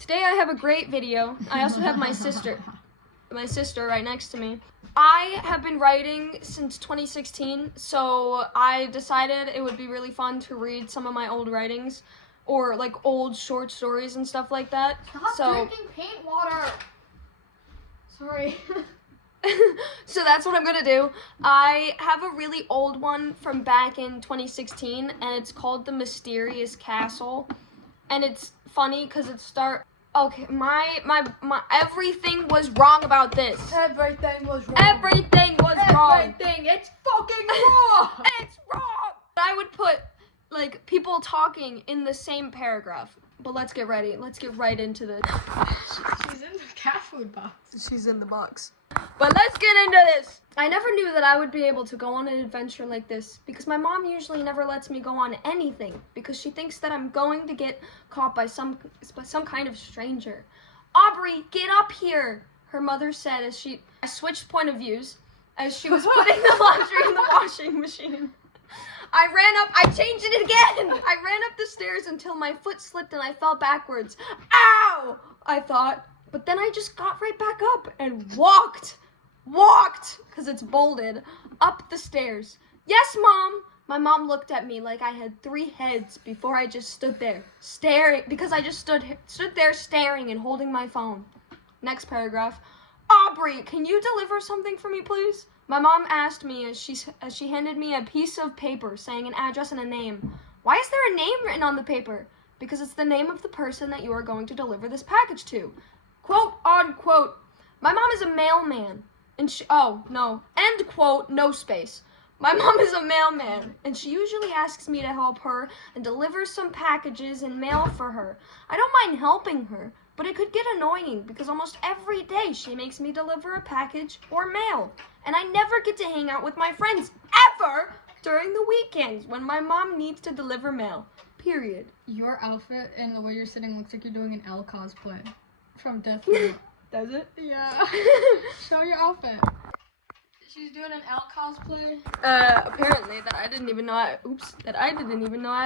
Today I have a great video. I also have my sister right next to me. I have been writing since 2016, so I decided it would be really fun to read some of my old writings, or like old short stories and stuff like that. Stop drinking paint water. Sorry. So that's what I'm gonna do. I have a really old one from back in 2016, and it's called The Mysterious Castle. And it's funny because okay, my everything was wrong about this. Everything was wrong. Everything was wrong. Everything, it's fucking wrong. It's wrong. I would put like people talking in the same paragraph. But let's get ready. Let's get right into this. She's in the cat food box. She's in the box. But let's get into this. I never knew that I would be able to go on an adventure like this because my mom usually never lets me go on anything because she thinks that I'm going to get caught by some kind of stranger. Aubrey, get up here, her mother said as I switched point of views as she was putting the laundry in the washing machine. I changed it again. I ran up the stairs until my foot slipped and I fell backwards. Ow! I thought, but then I just got right back up and walked, because it's bolded, up the stairs. Yes, Mom. My mom looked at me like I had 3 heads before I just stood there, staring, because I just stood there staring and holding my phone. Next paragraph. Aubrey, can you deliver something for me, please? My mom asked me as she handed me a piece of paper saying an address and a name. Why is there a name written on the paper? Because it's the name of the person that you are going to deliver this package to. Quote, unquote. My mom is a mailman. And end quote, no space. My mom is a mailman, and she usually asks me to help her and deliver some packages and mail for her. I don't mind helping her, but it could get annoying because almost every day she makes me deliver a package or mail. And I never get to hang out with my friends, ever, during the weekends when my mom needs to deliver mail. Period. Your outfit and the way you're sitting looks like you're doing an L cosplay from Death Note. Does it? Yeah. Show your outfit. She's doing an L cosplay. Apparently that I didn't even know I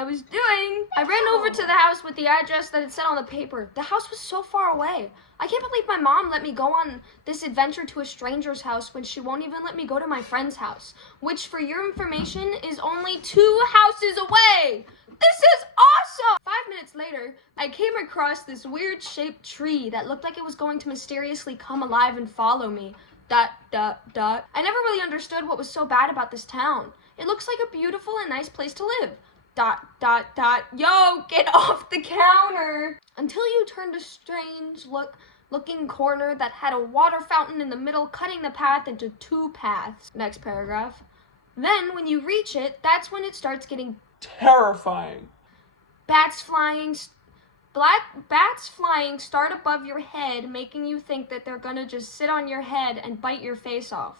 was doing. I ran over to the house with the address that it said on the paper. The house was so far away. I can't believe my mom let me go on this adventure to a stranger's house when she won't even let me go to my friend's house, which for your information is only 2 houses away. This is awesome! 5 minutes later, I came across this weird shaped tree that looked like it was going to mysteriously come alive and follow me. ... I never really understood what was so bad about this town. It looks like a beautiful and nice place to live. ... Yo, get off the counter! Until you turned a strange looking corner that had a water fountain in the middle, cutting the path into 2 paths. Next paragraph. Then, when you reach it, that's when it starts getting terrifying. Bats flying start above your head, making you think that they're gonna just sit on your head and bite your face off.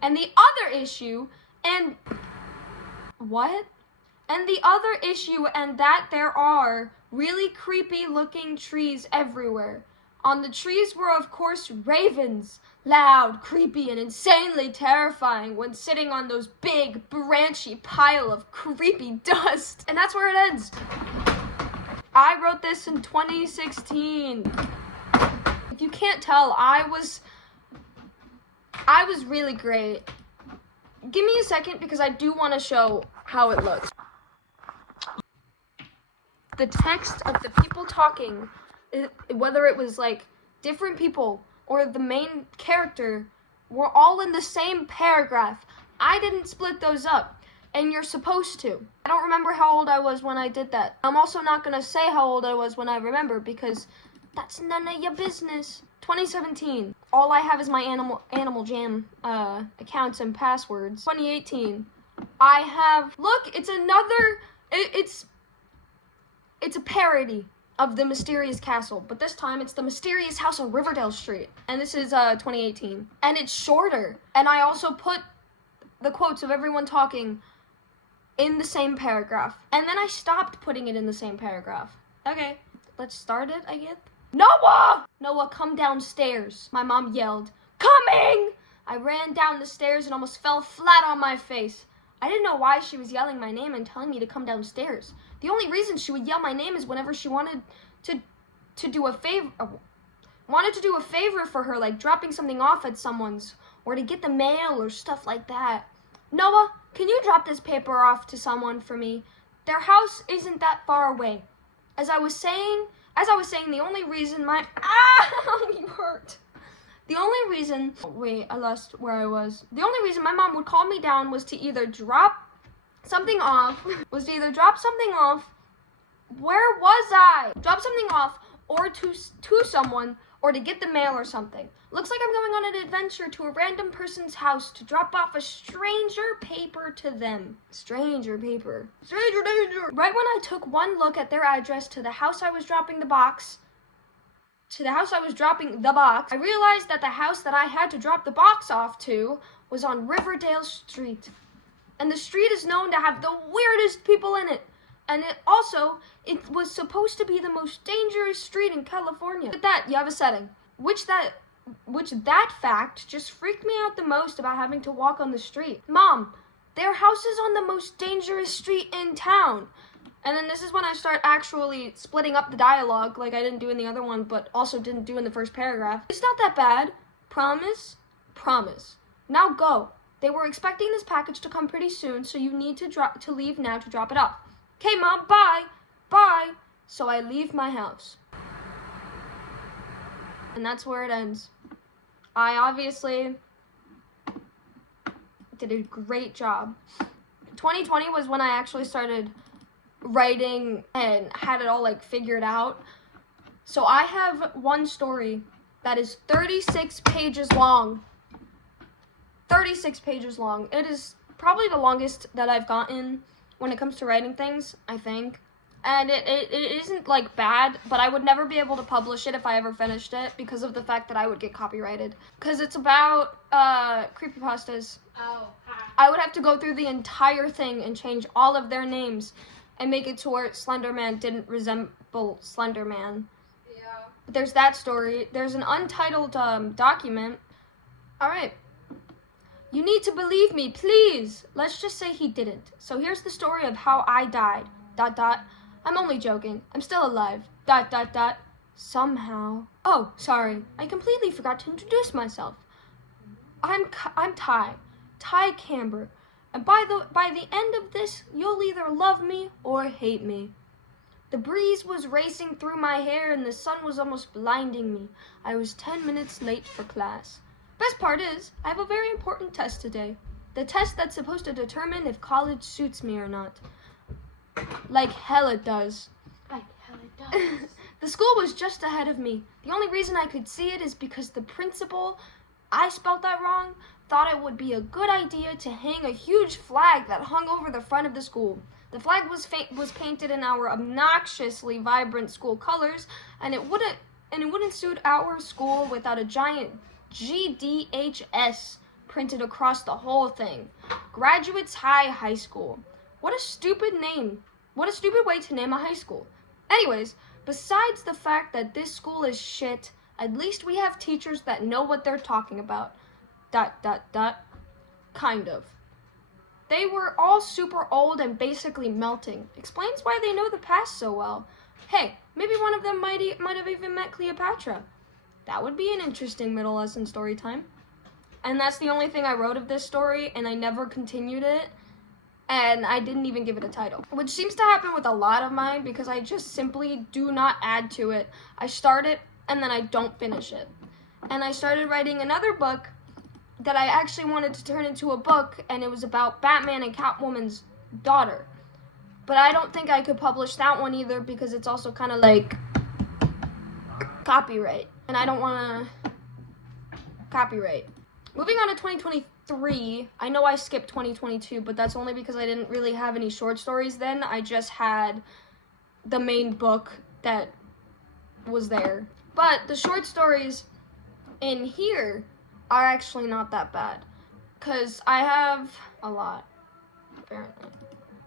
And the other issue, and that there are really creepy looking trees everywhere. On the trees were, of course, ravens, loud, creepy, and insanely terrifying when sitting on those big, branchy pile of creepy dust. And that's where it ends. I wrote this in 2016. If you can't tell, I was really great. Give me a second because I do want to show how it looks. The text of the people talking, whether it was like different people or the main character, were all in the same paragraph. I didn't split those up. And you're supposed to. I don't remember how old I was when I did that. I'm also not going to say how old I was when I remember because that's none of your business. 2017. All I have is my Animal Jam accounts and passwords. 2018. I have, look, it's a parody of The Mysterious Castle, but this time it's The Mysterious House on Riverdale Street. And this is 2018. And it's shorter. And I also put the quotes of everyone talking in the same paragraph. And then I stopped putting it in the same paragraph. Okay, let's start it, I guess. Noah! Noah, come downstairs. My mom yelled, coming! I ran down the stairs and almost fell flat on my face. I didn't know why she was yelling my name and telling me to come downstairs. The only reason she would yell my name is whenever she wanted to to do a favor for her, like dropping something off at someone's, or to get the mail or stuff like that. Noah, can you drop this paper off to someone for me? Their house isn't that far away. As I was saying, the only reason you hurt. The only reason, I lost where I was. The only reason my mom would call me down was to either drop something off, where was I? Drop something off, or to someone, or to get the mail or something. Looks like I'm going on an adventure to a random person's house to drop off a stranger paper to them. Stranger paper. Stranger danger. Right when I took one look at their address to the house I was dropping the box, I realized that the house that I had to drop the box off to was on Riverdale Street. And the street is known to have the weirdest people in it. And it was supposed to be the most dangerous street in California. With that, you have a setting. Which that fact just freaked me out the most about having to walk on the street. Mom, their house is on the most dangerous street in town. And then this is when I start actually splitting up the dialogue, like I didn't do in the other one, but also didn't do in the first paragraph. It's not that bad. Promise? Promise. Now go. They were expecting this package to come pretty soon, so you need to leave now to drop it off. Okay, Mom, bye. Bye. So I leave my house. And that's where it ends. I obviously did a great job. 2020 was when I actually started writing and had it all like figured out. So I have one story that is 36 pages long. 36 pages long. It is probably the longest that I've gotten when it comes to writing things, I think. And it isn't like bad, but I would never be able to publish it if I ever finished it because of the fact that I would get copyrighted. Because it's about creepypastas. Oh, hi. I would have to go through the entire thing and change all of their names and make it to where Slender Man didn't resemble Slender Man. Yeah. But there's that story. There's an untitled document. Alright. You need to believe me, please. Let's just say he didn't. So here's the story of how I died. ... I'm only joking. I'm still alive. ... Somehow. Oh, sorry. I completely forgot to introduce myself. I'm Ty Camber. And by the end of this, you'll either love me or hate me. The breeze was racing through my hair and the sun was almost blinding me. I was 10 minutes late for class. Best part is, I have a very important test today. The test that's supposed to determine if college suits me or not. Like hell it does. Like hell it does. The school was just ahead of me. The only reason I could see it is because the principal, I spelled that wrong, thought it would be a good idea to hang a huge flag that hung over the front of the school. The flag was painted in our obnoxiously vibrant school colors, and it wouldn't suit our school without a giant GDHS printed across the whole thing. Graduates High School. What a stupid name. What a stupid way to name a high school. Anyways, besides the fact that this school is shit, at least we have teachers that know what they're talking about. ... Kind of. They were all super old and basically melting. Explains why they know the past so well. Hey, maybe one of them might have even met Cleopatra. That would be an interesting middle lesson story time. And that's the only thing I wrote of this story, and I never continued it. And I didn't even give it a title. Which seems to happen with a lot of mine because I just simply do not add to it. I start it, and then I don't finish it. And I started writing another book that I actually wanted to turn into a book, and it was about Batman and Catwoman's daughter. But I don't think I could publish that one either because it's also kind of like copyright. And I don't want to copyright. Moving on to 2023, I know I skipped 2022, but that's only because I didn't really have any short stories then. I just had the main book that was there. But the short stories in here are actually not that bad, because I have a lot, apparently.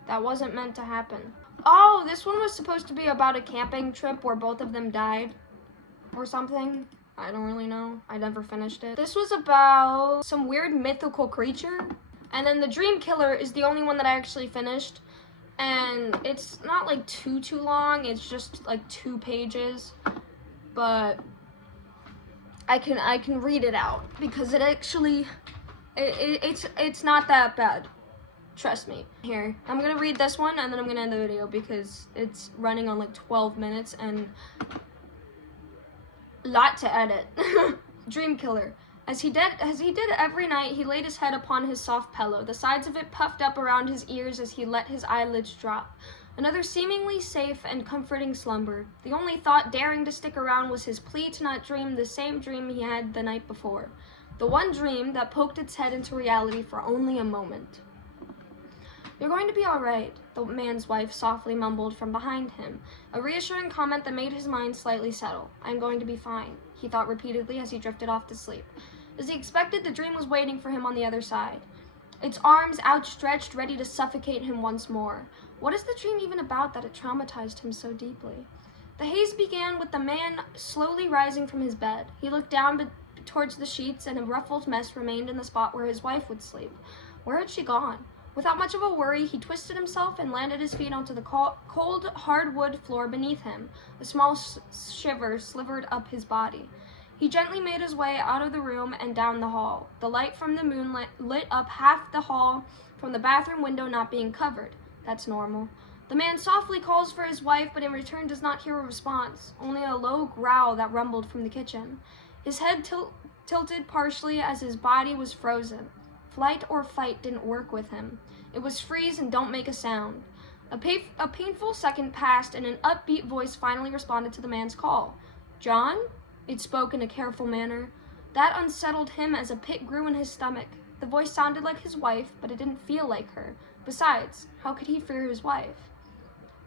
That wasn't meant to happen. Oh, this one was supposed to be about a camping trip where both of them died, or something. I don't really know. I never finished it. This was about some weird mythical creature, and then the dream killer is the only one that I actually finished, and it's not like too long. It's just like 2 pages. but I can read it out because it actually it's not that bad. Trust me. Here, I'm gonna read this one and then I'm gonna end the video because it's running on like 12 minutes and a lot to edit. Dream killer. As he did every night, he laid his head upon his soft pillow, the sides of it puffed up around his ears as he let his eyelids drop. Another seemingly safe and comforting slumber. The only thought daring to stick around was his plea to not dream the same dream he had the night before. The one dream that poked its head into reality for only a moment. "You're going to be all right," the man's wife softly mumbled from behind him, a reassuring comment that made his mind slightly settle. "I'm going to be fine," he thought repeatedly as he drifted off to sleep. As he expected, the dream was waiting for him on the other side, its arms outstretched, ready to suffocate him once more. What is the dream even about that it traumatized him so deeply? The haze began with the man slowly rising from his bed. He looked down towards the sheets, and a ruffled mess remained in the spot where his wife would sleep. Where had she gone? Without much of a worry, he twisted himself and landed his feet onto the cold, hardwood floor beneath him. A small shiver slivered up his body. He gently made his way out of the room and down the hall. The light from the moon lit up half the hall from the bathroom window not being covered. That's normal. The man softly calls for his wife, but in return does not hear a response, only a low growl that rumbled from the kitchen. His head tilted partially as his body was frozen. Flight or fight didn't work with him. It was freeze and don't make a sound. A painful second passed, and an upbeat voice finally responded to the man's call. "John?" It spoke in a careful manner. That unsettled him as a pit grew in his stomach. The voice sounded like his wife, but it didn't feel like her. Besides, how could he fear his wife?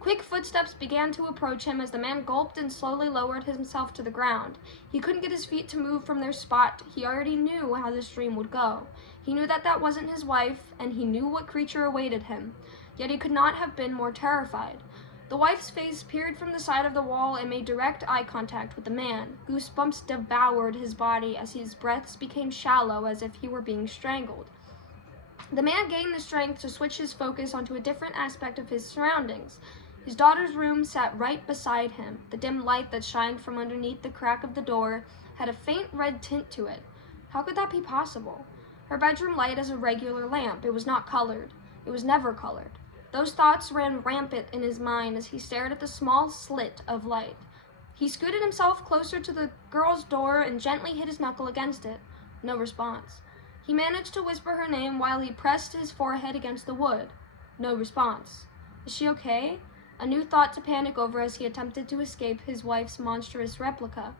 Quick footsteps began to approach him as the man gulped and slowly lowered himself to the ground. He couldn't get his feet to move from their spot. He already knew how this dream would go. He knew that that wasn't his wife, and he knew what creature awaited him. Yet he could not have been more terrified. The wife's face peered from the side of the wall and made direct eye contact with the man. Goosebumps devoured his body as his breaths became shallow as if he were being strangled. The man gained the strength to switch his focus onto a different aspect of his surroundings. His daughter's room sat right beside him. The dim light that shined from underneath the crack of the door had a faint red tint to it. How could that be possible? Her bedroom light is a regular lamp. It was not colored. It was never colored. Those thoughts ran rampant in his mind as he stared at the small slit of light. He scooted himself closer to the girl's door and gently hit his knuckle against it. No response. He managed to whisper her name while he pressed his forehead against the wood. No response. Is she okay? A new thought to panic over as he attempted to escape his wife's monstrous replica.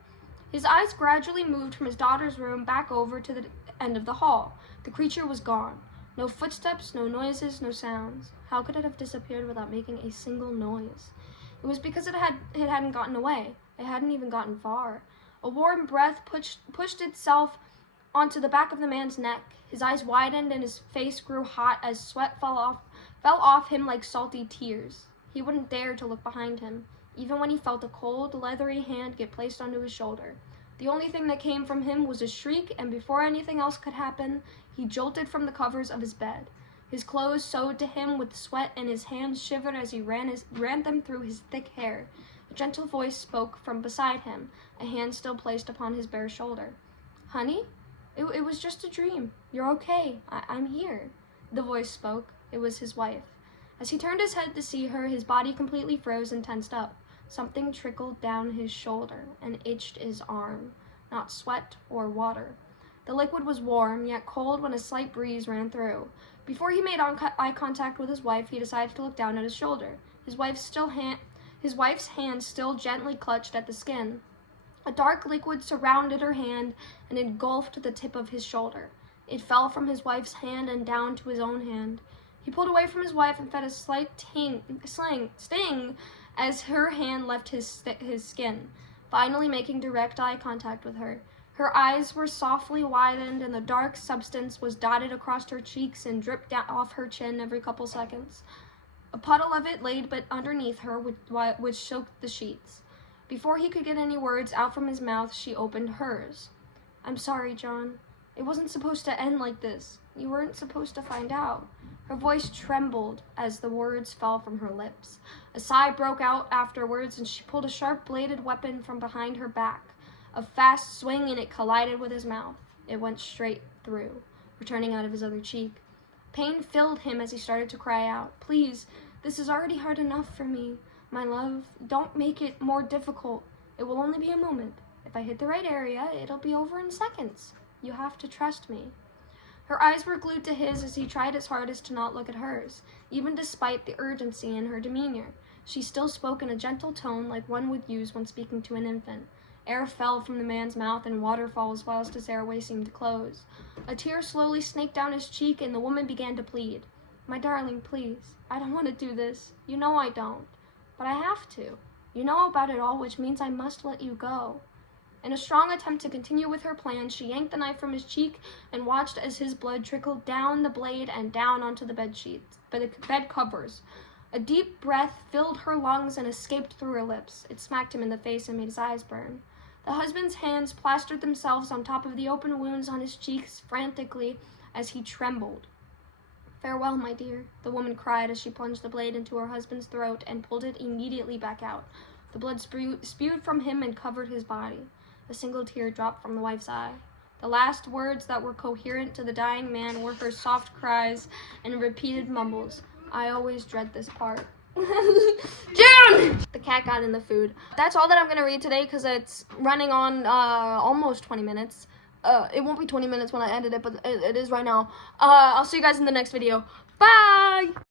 His eyes gradually moved from his daughter's room back over to the end of the hall. The creature was gone. No footsteps, no noises, no sounds. How could it have disappeared without making a single noise? It was because it hadn't gotten away. It hadn't even gotten far. A warm breath pushed itself onto the back of the man's neck. His eyes widened and his face grew hot as sweat fell off him like salty tears. He wouldn't dare to look behind him, even when he felt a cold, leathery hand get placed onto his shoulder. The only thing that came from him was a shriek, and before anything else could happen, he jolted from the covers of his bed. His clothes sewed to him with sweat, and his hands shivered as he ran them through his thick hair. A gentle voice spoke from beside him, a hand still placed upon his bare shoulder. "Honey? It was just a dream. You're okay. I'm here." The voice spoke. It was his wife. As he turned his head to see her, his body completely froze and tensed up. Something trickled down his shoulder and itched his arm. Not sweat or water. The liquid was warm, yet cold when a slight breeze ran through. Before he made eye contact with his wife, he decided to look down at his shoulder. His wife's hand still gently clutched at the skin. A dark liquid surrounded her hand and engulfed the tip of his shoulder. It fell from his wife's hand and down to his own hand. He pulled away from his wife and felt a slight sting as her hand left his skin, finally making direct eye contact with her. Her eyes were softly widened, and the dark substance was dotted across her cheeks and dripped down off her chin every couple seconds. A puddle of it laid but underneath her, which soaked the sheets. Before he could get any words out from his mouth, she opened hers. "I'm sorry, John. It wasn't supposed to end like this. You weren't supposed to find out." Her voice trembled as the words fell from her lips. A sigh broke out afterwards, and she pulled a sharp-bladed weapon from behind her back. A fast swing, and it collided with his mouth. It went straight through, returning out of his other cheek. Pain filled him as he started to cry out. "Please, this is already hard enough for me. My love, don't make it more difficult. It will only be a moment. If I hit the right area, it'll be over in seconds. You have to trust me." Her eyes were glued to his as he tried his hardest to not look at hers. Even despite the urgency in her demeanor, she still spoke in a gentle tone like one would use when speaking to an infant. Air fell from the man's mouth in waterfalls whilst his airway seemed to close. A tear slowly snaked down his cheek, and the woman began to plead. "My darling, please. I don't want to do this. You know I don't. But I have to. You know about it all, which means I must let you go." In a strong attempt to continue with her plan, she yanked the knife from his cheek and watched as his blood trickled down the blade and down onto the bed covers. A deep breath filled her lungs and escaped through her lips. It smacked him in the face and made his eyes burn. The husband's hands plastered themselves on top of the open wounds on his cheeks frantically as he trembled. "Farewell, my dear," the woman cried as she plunged the blade into her husband's throat and pulled it immediately back out. The blood spewed from him and covered his body. A single tear dropped from the wife's eye. The last words that were coherent to the dying man were her soft cries and repeated mumbles. "I always dread this part." June! The cat got in the food. That's all that I'm going to read today because it's running on almost 20 minutes. It won't be 20 minutes when I edit it, but it is right now. I'll see you guys in the next video. Bye!